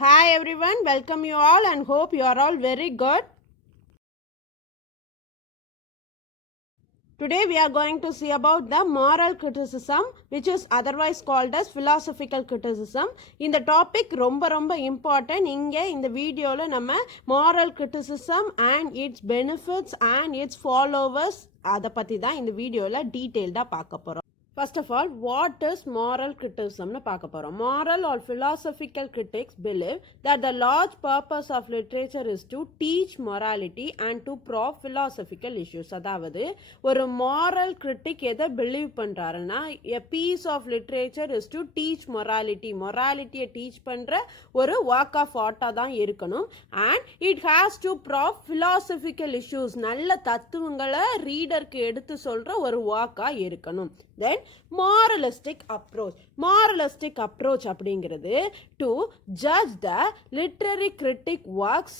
Hi everyone, welcome you all and hope you are all very good. Today we are going to see about the moral criticism, which is otherwise called as philosophical criticism. இந்த topic ரொம்ப important. இங்கே இந்த வீடியோவில் நம்ம moral criticism and its benefits and its followers அதை பற்றி தான் இந்த வீடியோவில் டீட்டெயில்டாக பார்க்க போகிறோம். First of all, what is moral criticism? Moral or philosophical critics believe that the large purpose of literature is to teach morality and to probe philosophical issues. அதாவது ஒரு moral critic எதை believe பண்றாருன்னா a piece of literature is to teach morality. moralityயை teach பண்ற ஒரு work of art தான் இருக்கணும். And it has to probe philosophical issues. நல்ல தத்துவங்களை ரீடருக்கு எடுத்து சொல்ற ஒரு work-ஆ இருக்கணும். Then moralistic approach அப்படிங்கிறது to judge the literary critic works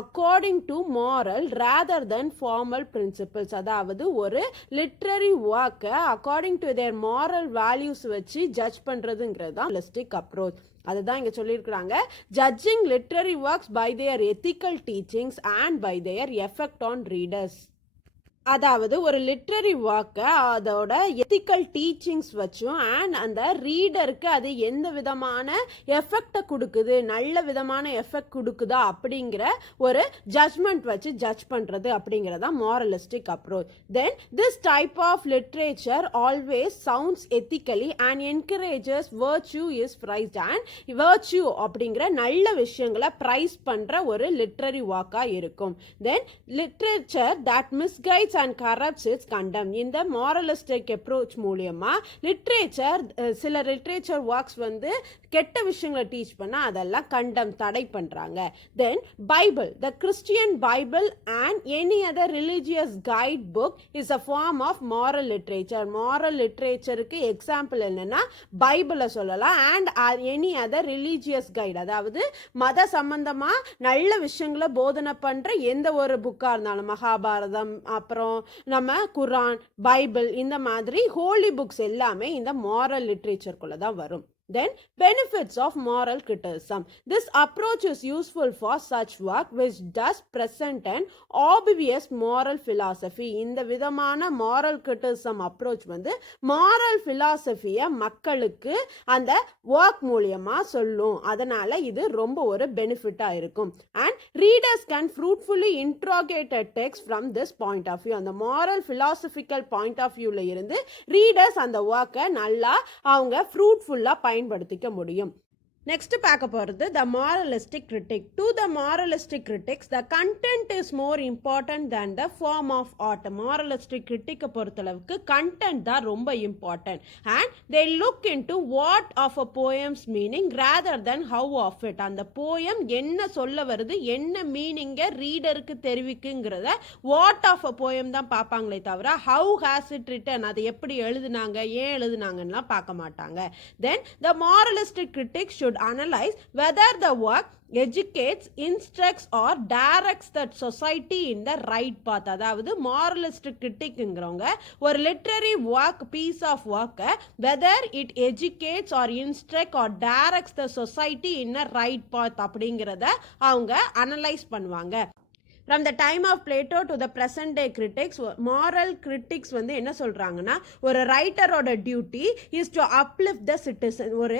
according to moral rather than formal principles. அதாவது ஒரு லிட்ரரி ஒர்க்கை according to their moral values வச்சு ஜட்ஜ் பண்ணுறதுங்கிறது தான் moralistic approach. அதுதான் இங்கே சொல்லியிருக்கிறாங்க. Judging literary works by their ethical teachings and by their effect on readers. அதாவது ஒரு லிட்ரரி ஒர்க்கை அதோட எத்திக்கல் டீச்சிங்ஸ் வச்சும் அண்ட் அந்த ரீடருக்கு அது எந்த விதமான எஃபெக்டை கொடுக்குது, நல்ல விதமான எஃபெக்ட் கொடுக்குதா அப்படிங்கிற ஒரு ஜட்ஜ்மெண்ட் வச்சு ஜட்ஜ் பண்ணுறது அப்படிங்கிறதா moralistic approach. Then this type of literature always sounds ethically and encourages virtue is praised and virtue அப்படிங்கிற நல்ல விஷயங்களை ப்ரைஸ் பண்ணுற ஒரு லிட்ரரி ஒர்க்காக இருக்கும். Then literature that misguides and corrupts its condemn. இந்த moralistic approach மூலமா லிட்ரேச்சர் சில லிட்ரேச்சர் ஒர்க்ஸ் வந்து கெட்ட விஷயங்களை டீச் பண்ணா அதெல்லாம் கண்டம் தடை பண்றாங்க. Then Bible, the Christian Bible and any other religious guide book is a form of moral literature. moral literatureக்கு எக்ஸாம்பிள் என்னன்னா பைபிளை சொல்லலாம். And any other religious guide, அதாவது மத சம்பந்தமா நல்ல விஷயங்களை போதனை பண்ற எந்த ஒரு புக்கா இருந்தாலும் மகாபாரதம், அப்புறம் நம்ம குரான், பைபிள், இந்த மாதிரி ஹோலி புக்ஸ் எல்லாமே இந்த மாரல் லிட்ரேச்சருக்குள்ள தான் வரும். Then benefits of moral criticism. This approach is useful for such work which does present an obvious moral philosophy. இந்த விதமான moral criticism approach வந்து moral philosophy-ய மக்களுக்கு அந்த work மூலியமா சொல்லும். அதனால இது ரொம்ப ஒரு பெனிஃபிட்டா இருக்கும். And readers can fruitfully interrogate a text from this point of view. அந்த moral philosophical point of view-ல இருந்து readers அந்த work-ய நல்லா அவங்க fruitful-ஆ பயன்படுத்திக்க முடியும். நெக்ஸ்ட் பார்க்க போகிறது the moralistic critic. To the moralistic critics the content is more important than the form of art. Moralistic கிரிட்டிக்கை பொறுத்தளவுக்கு கண்டென்ட் தான் ரொம்ப important. And they look in to what of a poem's meaning rather than how of it. அந்த poem என்ன சொல்ல வருது, என்ன மீனிங்கை ரீடருக்கு தெரிவிக்குங்கிறத வாட் ஆஃப் அ போயம் தான் பார்ப்பாங்களே தவிர ஹவு ஹேஸ் இட் ரிட்டன், அதை எப்படி எழுதுனாங்க, ஏன் எழுதுனாங்கலாம் பார்க்க மாட்டாங்க. தென் த moralistic critic should analyze whether the work educates, instructs or directs that society in the right path. அதாவது மாரலிஸ்டிக் கிரிட்டிக்ங்கிறவங்க ஒரு literary work, piece of work whether it educates or instructs or directs the society in a right path அப்படிங்கிறத அவங்க analyse பண்ணுவாங்க. From the time of Plato to the present day critics, moral critics வந்து என்ன சொல்றாங்கன்னா ஒரு ரைட்டரோட duty is to uplift the citizen. ஒரு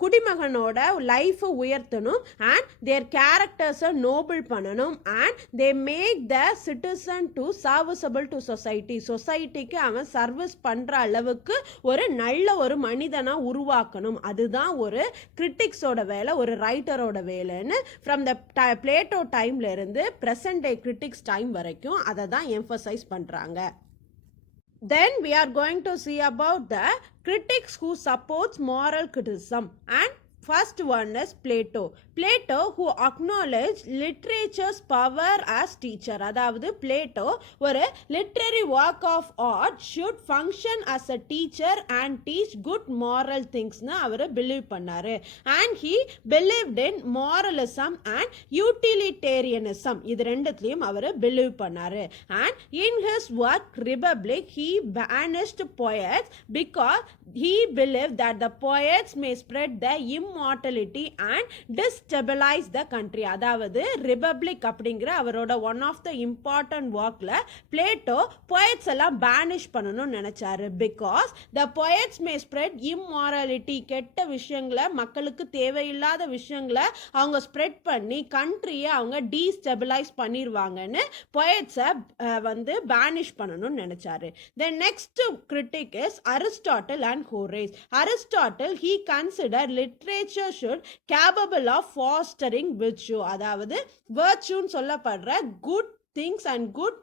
குடிமகனோட லைஃபை உயர்த்தணும் அண்ட் தேர் கேரக்டர்ஸை நோபிள் பண்ணணும் and they make the citizen to serviceable to society. சொசைட்டிக்கு அவன் சர்வீஸ் பண்ற அளவுக்கு ஒரு நல்ல ஒரு மனிதனா உருவாக்கணும். அதுதான் ஒரு கிரிட்டிக்ஸோட வேலை, ஒரு ரைட்டரோட வேலைன்னு ஃப்ரம் த பிளேட்டோ டைம்ல இருந்து present day critics time வரைக்கும் அதை தான் emphasize பண்றாங்க. Then we are going to see about the critics who supports moral criticism. And first one is Plato. Plato who acknowledged literature's power as teacher. அதாவது Plato ஒரு literary work of art should function as a teacher and teach good moral thingsனு அவர் believe பண்ணாரு. And he believed in moralism and utilitarianism. இது ரெண்டுத்துலயும் அவர் believe பண்ணாரு. And in his work Republic he banished poets because he believed that the poets may spread the immortality and destabilize the country. அதாவது republic அப்படிங்கிற அவரோட one of the important ஒர்க்ல Plato poets எல்லாம் banish பண்ணணும்னு நினைச்சாரு. Because the poets may spread immorality, கெட்ட விஷயங்களை, மக்களுக்கு தேவையில்லாத விஷயங்களை அவங்க ஸ்ப்ரெட் பண்ணி கண்ட்ரியை அவங்க டீஸ்டெபிலைஸ் பண்ணிடுவாங்கன்னு poets-ஐ வந்து பேனிஷ் பண்ணணும்னு நினைச்சாரு. The next critic is Aristotle and Horace. Aristotle, he considered literature should capable of fostering virtue, அதாவது virtueன்னு சொல்லப்படுற குட் திங்ஸ் அண்ட் குட்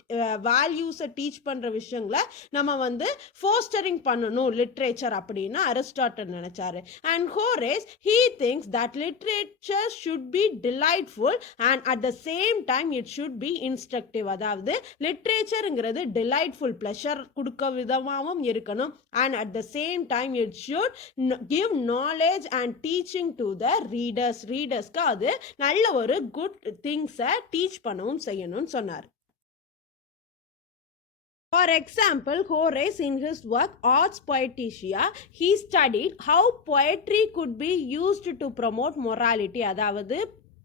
வேல்யூஸை டீச் பண்ணுற விஷயங்களை நம்ம வந்து ஃபோஸ்டரிங் பண்ணணும் லிட்ரேச்சர் அப்படின்னு அரிஸ்டாட்டில் நினைச்சாரு. And Horace he thinks that literature should be delightful and at the same time it should be instructive. அதாவது லிட்ரேச்சருங்கிறது டிலைட்ஃபுல் ப்ளஷர் கொடுக்க விதமாகவும் இருக்கணும் and at the same time it should give knowledge and teaching to the ரீடர்ஸ்க்கு அது நல்ல ஒரு good திங்ஸை டீச் பண்ணவும் செய்யணும்னு சொன்னார். For example, Horace in his work Ars Poetica, he studied how poetry could be used to promote morality. அதாவது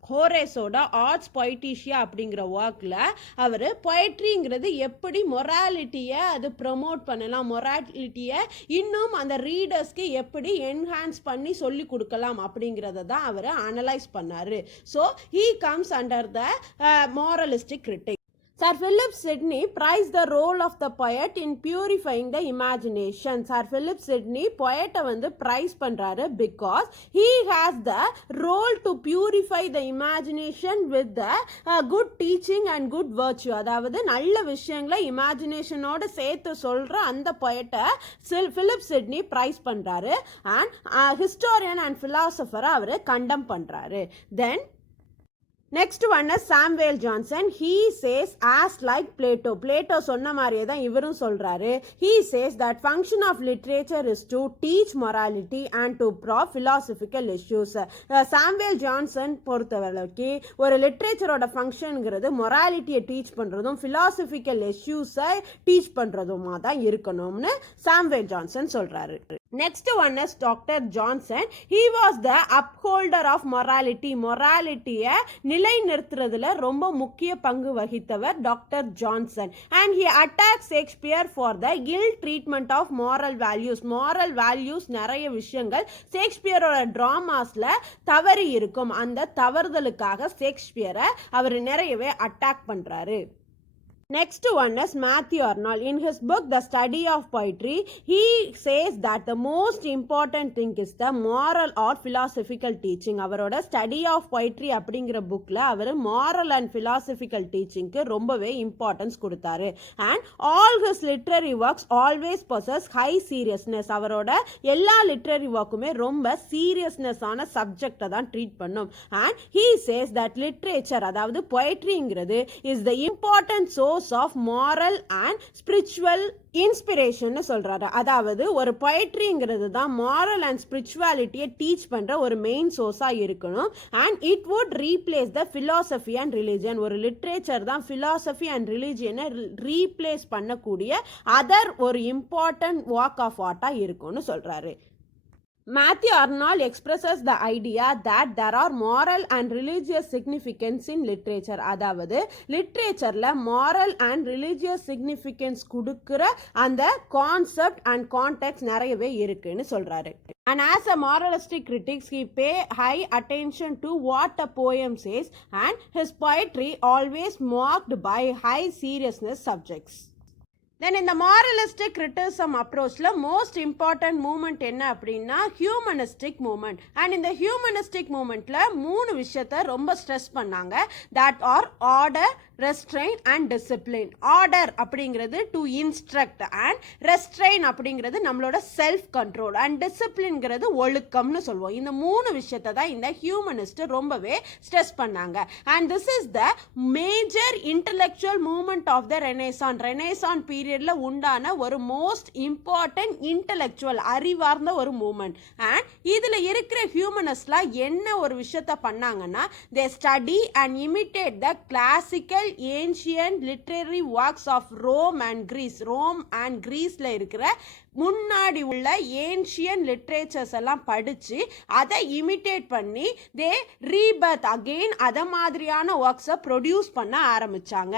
ஹோரேஸோட arts பொய்டிஷியா அப்படிங்கிற ஒர்க்கில் அவர் பொயட்ரிங்கிறது எப்படி மொராலிட்டியை அது ப்ரமோட் பண்ணலாம், மொராலிட்டியை இன்னும் அந்த ரீடர்ஸ்க்கு எப்படி என்ஹான்ஸ் பண்ணி சொல்லி கொடுக்கலாம் அப்படிங்கிறத தான் அவர் அனலைஸ் பண்ணார். So he comes under the moralistic critic. Sir Philip Sidney praised the role of the poet in purifying the imagination. Sir Philip Sidney poet வந்து praise பண்றாரு because he has the role to purify the imagination with the good teaching and good virtue. அதாவது நல்ல விஷயங்களை இமேஜினேஷனோட சேர்த்து சொல்ற அந்த poet-ஐ Philip Sidney praise பண்றாரு and historian and philosopher அவரை condemn பண்றாரு. Then next one is Samuel Johnson. He says as like Plato. Plato சொன்ன மாதிரியே தான் இவரும் சொல்றாரு. He says that function of literature is to teach morality and to prove philosophical issues. Samuel Johnson பொறுத்தவரைக்கு ஒரு லிட்ரேச்சரோட ஃபங்க்ஷனுங்கிறது மொராலிட்டியை teach பண்ணுறதும் philosophical issues-ஐ teach பண்ணுறதுமா தான் இருக்கணும்னு Samuel Johnson சொல்றாரு. Next one is Dr. Johnson. He was the upholder of morality. மொராலிட்டியை நிலை நிறுத்துறதுல ரொம்ப முக்கிய பங்கு வகித்தவர் doctor Johnson. And he attack Shakespeare for the ill treatment of moral values. Moral values நிறைய விஷயங்கள் ஷேக்ஸ்பியரோட டிராமாஸ்ல தவறி இருக்கும். அந்த தவறுதலுக்காக ஷேக்ஸ்பியரை அவர் நிறையவே அட்டாக் பண்றாரு. Next one is Matthew Arnold. In his book The Study of Poetry, he says that the most important thing is the moral or philosophical teaching. அவரோட Study of Poetry அப்படிங்கிற புக்கில் அவர் moral and philosophical teachingக்கு ரொம்பவே importance கொடுத்தாரு. And all his literary works always possess high seriousness. அவரோட எல்லா literary ஒர்க்குமே ரொம்ப சீரியஸ்னஸான சப்ஜெக்டை தான் ட்ரீட் பண்ணும். And he says that literature, அதாவது poetryங்கிறது is the important source of moral and spiritual inspiration சொல்றாரு. அதாவது ஒரு poetryங்கிறது தான் moral and spirituality டீச் பண்ற ஒரு மெயின் சோர்ஸா இருக்கணும். and it would replace the philosophy and religion. ஒரு லிட்ரேச்சர் தான் philosophy and religion-ஐ ரீப்ளேஸ் பண்ணக்கூடிய அதர் ஒரு இம்பார்ட்டன்ட் ஒர்க் ஆஃப் ஆர்ட்டா இருக்கும்னு சொல்றாரு. Matthew Arnold expresses the idea that there are moral and religious significance in literature. அதாவது லிட்ரேச்சர்ல moral and religious significance கொடுக்கிற அந்த concept and contact நிறையவே இருக்குன்னு சொல்றாரு. And as a moralistic critic, he pay high attention to what a poem says, and his poetry always marked by high seriousness subjects. Then in the moralistic criticism approachல most important movement என்ன அப்படின்னா humanistic movement. and in the humanistic movementல 3 விஷயத்தை ரொம்ப stress பண்ணாங்க. that are order, restraint and discipline. order அப்படிங்கிறது to instruct and restrain அப்படிங்கிறது நம்மளோட self control and disciplineங்கிறது ஒழுக்கம்னு சொல்லுவோம். இந்த 3 விஷயத்தை தான் இந்த ஹியூமனிஸ்ட் ரொம்பவே ஸ்ட்ரெஸ் பண்ணாங்க. and this is the major intellectual movement of the Renaissance. Renaissance period உண்டான ஒரு மோஸ்ட் இம்பார்ட்டன்ட் இன்டெலெக்சுவல் அறிவார்ந்த ஒரு மூமெண்ட். அண்ட் இதுல இருக்கிற ஹியூமனிஸ்ட்லாம் என்ன ஒரு விஷயத்த பண்ணாங்கன்னா they study and imitate the classical moral ancient literary works of Rome and கிரீஸ்ல இருக்கிற முன்னாடி உள்ள ஏன்ஷியன் லிட்ரேச்சர்ஸ் எல்லாம் படித்து அதை இமிட்டேட் பண்ணி தே ரீபர்த் அகெயின் அதை மாதிரியான ஒர்க்ஸை ப்ரொடியூஸ் பண்ண ஆரம்பித்தாங்க.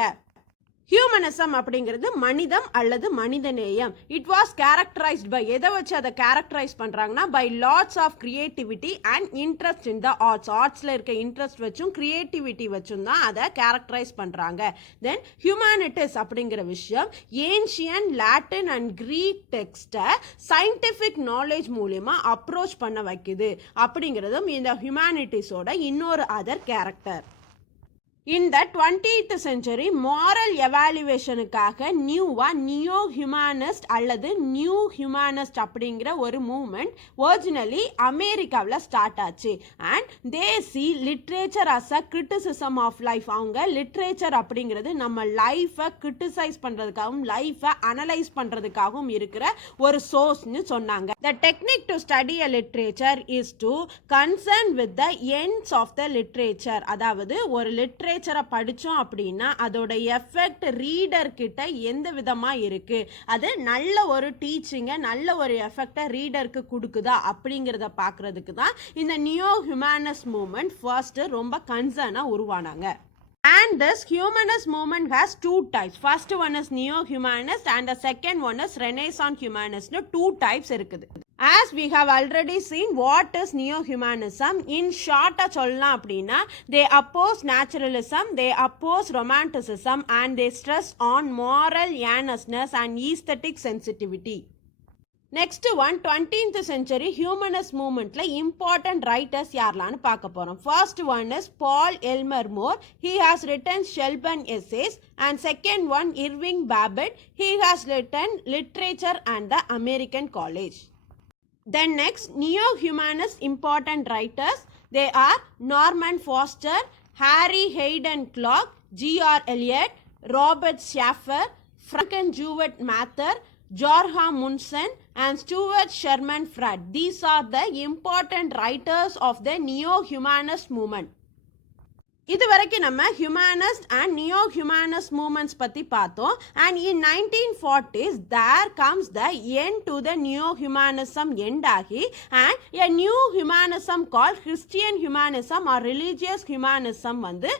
ஹியூமனிசம் அப்படிங்கிறது மனிதம் அல்லது மனிதநேயம். இட் வாஸ் கேரக்டரைஸ்ட் பை, எதை வச்சு அதை கேரக்டரைஸ் பண்ணுறாங்கன்னா, by lots of creativity and interest in the ஆர்ட்ஸில் இருக்க இன்ட்ரெஸ்ட் வச்சும் கிரியேட்டிவிட்டி வச்சும் தான் அதை கேரக்டரைஸ் பண்ணுறாங்க. தென் ஹியூமனிட்டிஸ் அப்படிங்கிற விஷயம் ஏன்ஷியன் லாட்டின் அண்ட் க்ரீக் டெக்ஸ்ட்டை சயின்டிஃபிக் நாலேஜ் மூலிமா அப்ரோச் பண்ண வைக்குது அப்படிங்கிறதும் இந்த ஹியூமனிட்டிஸோட இன்னொரு அதர் கேரக்டர். இந்த 20th century மாரல் எவாலுவேஷனுக்காக நியோ ஹியூமனிஸ்ட் அல்லது நியூ ஹியூமனிஸ்ட் அப்படிங்கிற ஒரு மூவ்மெண்ட் ஒரிஜினலி அமெரிக்காவில் ஸ்டார்ட் ஆச்சு. And they see literature as a criticism of life. அவங்க லிட்ரேச்சர் அப்படிங்கிறது நம்ம லைஃபை கிரிட்டிசைஸ் பண்ணுறதுக்காகவும் லைஃபை அனலைஸ் பண்ணுறதுக்காகவும் இருக்கிற ஒரு சோர்ஸ்னு சொன்னாங்க. The technique to study a literature is to concern with the ends of the literature. அதாவது ஒரு லிட்ரேச்சரை படித்தோம் அப்படின்னா அதோட எஃபெக்ட் ரீடர் கிட்ட எந்த விதமாக இருக்கு, அது நல்ல ஒரு டீச்சிங்கை நல்ல ஒரு எஃபெக்டை ரீடருக்கு கொடுக்குதா அப்படிங்கிறத பார்க்கறதுக்கு தான் இந்த நியோ ஹியூமனிஸ்ட் மூவ்மெண்ட் ஃபர்ஸ்ட் ரொம்ப கன்சர்னாக உருவானாங்க. And this humanist movement has two types. First one is neo-humanist and the second one is Renaissance humanist. Two types இருக்குது. As we have already seen, what is neo-humanism? In short சொல்லலாம் அப்படின்னா, they oppose naturalism, they oppose romanticism and they stress on moral earnestness and aesthetic sensitivity. Next one 20th century humanist மூவ்மெண்ட்ல important writers யாரெல்லாம் பார்க்க போறோம். First one is Paul Elmer More. He has written Shelburne essays. And second one Irving Babbitt. He has written literature and the American college. Then next, neo-humanist important writers. They are Norman Foster, Harry Hayden Clarke, G.R. Eliot, Robert Schaffer, Franken Jewett Mather, Jorge Munson and Stuart Sherman Pratt. These are the important writers of the neo-humanist movement. இது வரைக்கும் நம்ம humanist and neo humanist movements பற்றி பார்த்தோம். And in 1940s there comes the end to the neo humanism end ஆகி and a new humanism call Christian humanism or religious humanism வந்து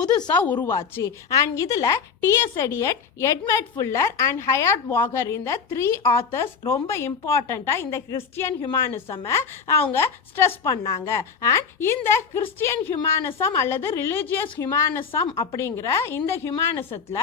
புதுசாக உருவாச்சு. And இதில் TS Eliot, Edmund Fuller and Hyatt Waggoner இந்த 3 authors ரொம்ப இம்பார்ட்டண்ட்டாக இந்த Christian ஹியூமனிசமை அவங்க ஸ்ட்ரெஸ் பண்ணாங்க. அண்ட் இந்த கிறிஸ்டியன் ஹியூமனிசம் அல்லது ரிலிஜியஸ் ஹியூமனிசம் அப்படிங்கிற இந்த ஹியூமனிசத்தில்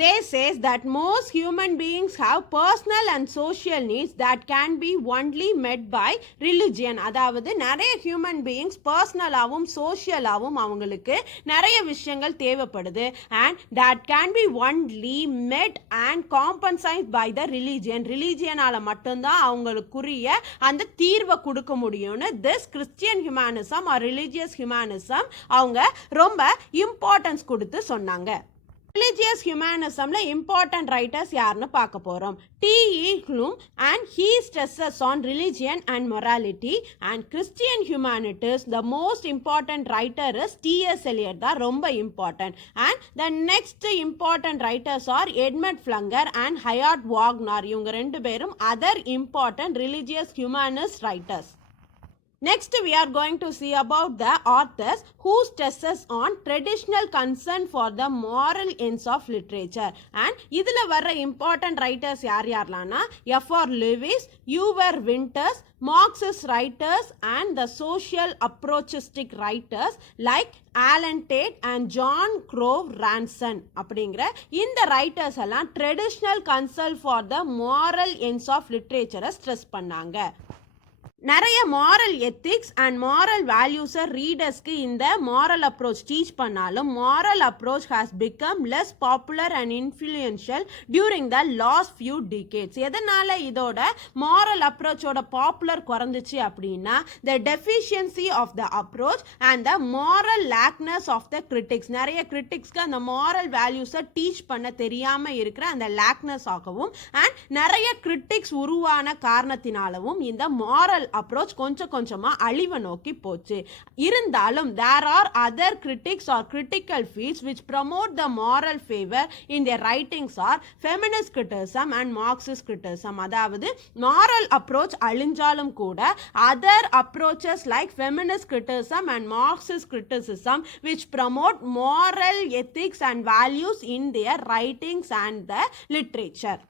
they says that most human beings have personal and social needs that can be only met by religion. அதாவது நிறைய ஹியூமன் பீயிங்ஸ் பர்சனலாகவும் சோஷியலாகவும் அவங்களுக்கு நிறைய விஷயங்கள் தேவைப்படுது. And that can be only met and compensated by the religion. ரிலீஜியனால் மட்டும்தான் அவங்களுக்குரிய அந்த தீர்வை கொடுக்க முடியும்னு this Christian humanism or religious humanism அவங்க ரொம்ப இம்பார்ட்டன்ஸ் கொடுத்து சொன்னாங்க. ரிலிஜியஸ் ஹியூமனிசம்ல இம்பார்ட்டன்ட் ரைட்டர்ஸ் யாருன்னு பார்க்க போறோம். T.E. Hume and he stresses on religion and morality. And Christian humanities, the most important writer is T.S. Eliot தான் ரொம்ப important. And the next important writers are Edmund Flunger and Hyatt Wagner. இவங்க ரெண்டு பேரும் other important religious humanist writers. Next, we are going to see about the authors who stresses on traditional concern for the moral ends of literature. And இதுல வர important writers யார்லானா F.R. Lewis, Ewer Winters, Marxist writers and the social approachistic writers like Alan Tate and John Grove Ranson. அப்படிங்கிற இந்த writers எல்லாம் traditional concern for the moral ends of literature stress பண்ணாங்க. நிறைய moral ethics and moral வேல்யூஸை ரீடர்ஸ்க்கு இந்த moral approach teach பண்ணாலும் moral approach has become less popular and influential during the last few decades. எதனால் இதோட மாரல் அப்ரோச்சோட பாப்புலர் குறைஞ்சிச்சு அப்படின்னா the deficiency of the approach and the moral laxness of the critics. நிறைய கிரிட்டிக்ஸ்க்கு அந்த மாரல் வேல்யூஸை டீச் பண்ண தெரியாமல் இருக்கிற அந்த லேக்னஸ் ஆகவும் அண்ட் நிறைய கிரிட்டிக்ஸ் உருவான காரணத்தினாலவும் இந்த மாரல் அப்ரோச் கொஞ்சம் கொஞ்சமாக அழிவை நோக்கி போச்சு. இருந்தாலும் there are other critics or critical fields which promote the moral favor in their writings are feminist criticism and Marxist criticism. அதாவது moral approach அழிஞ்சாலும் கூட other approaches like feminist criticism and Marxist criticism which promote moral ethics and values in their writings and the literature.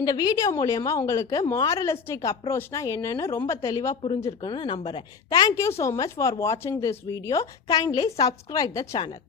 இந்த video மூலமா உங்களுக்கு moralistic அப்ரோச்னா என்னன்னு ரொம்ப தெளிவாக புரிஞ்சிருக்குன்னு நம்புகிறேன். Thank you so much for வாட்சிங் this video. Kindly subscribe the channel.